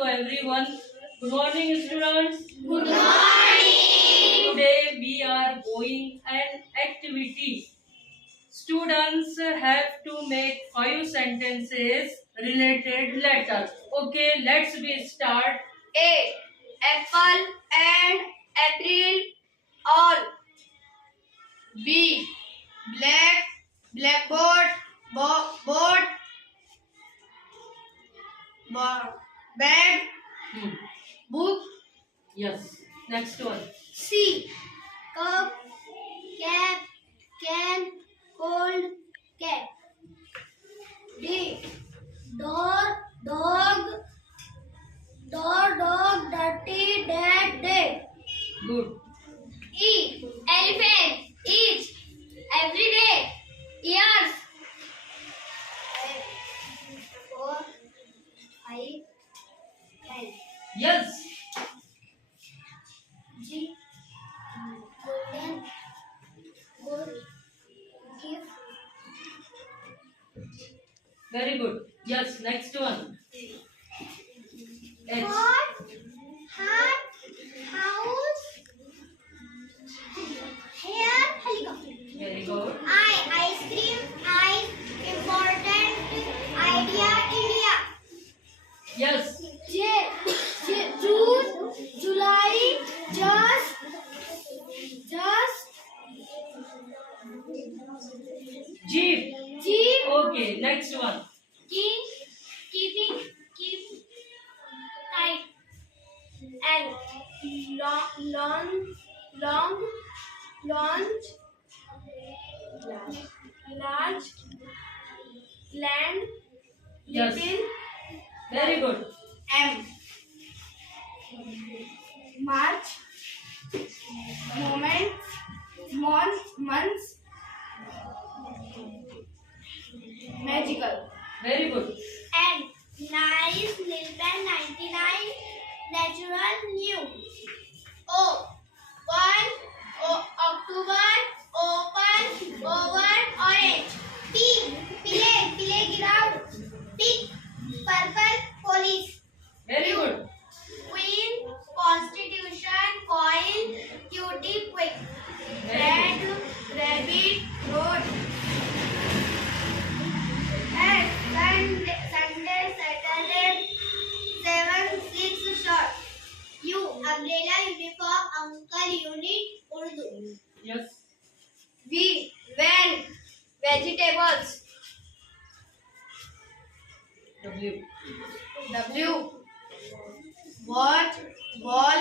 to everyone. Good morning, students. Good morning. Today we are going an activity. Students have to make 5 sentences related letters. Okay, let's be start. A. Apple and April all. B. Blackboard, board, bed, book. Yes. Next one. C. Cup, cap, can, cold, cat. D. Dog, dirty, dead. Good. E. Elephant, eat, every day, ears. 4, 5, 10. Yes. G. Golden, good, gift. Very good. Yes. Next one. H. Heart, house, hair, helicopter. Very good. Ice cream, important, idea, India. Yes. June, July, just, Jeep. Jeep, Okay. Next one. keep tight, and launch, large, land, Yes. little, Very good. M. March, moment, months, magical. Very good. And nice, less than 99, natural, new. O. October, open, over, orange. P. Playground. Pink, purple, police. Very good. Queen, constitution, coil, cutie, quick. Very good. Red, rabbit, road. S, Sunday, Saturday, 7, 6, short. U, umbrella, uniform, uncle, unit, Urdu. Yes. V, van, vegetables. W. W, watch, wall,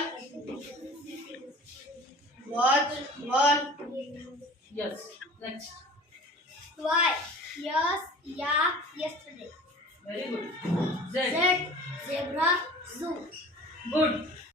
Yes. Next. Y, yes, yeah, yesterday. Very good. Z. Z, zebra, zoo. Good.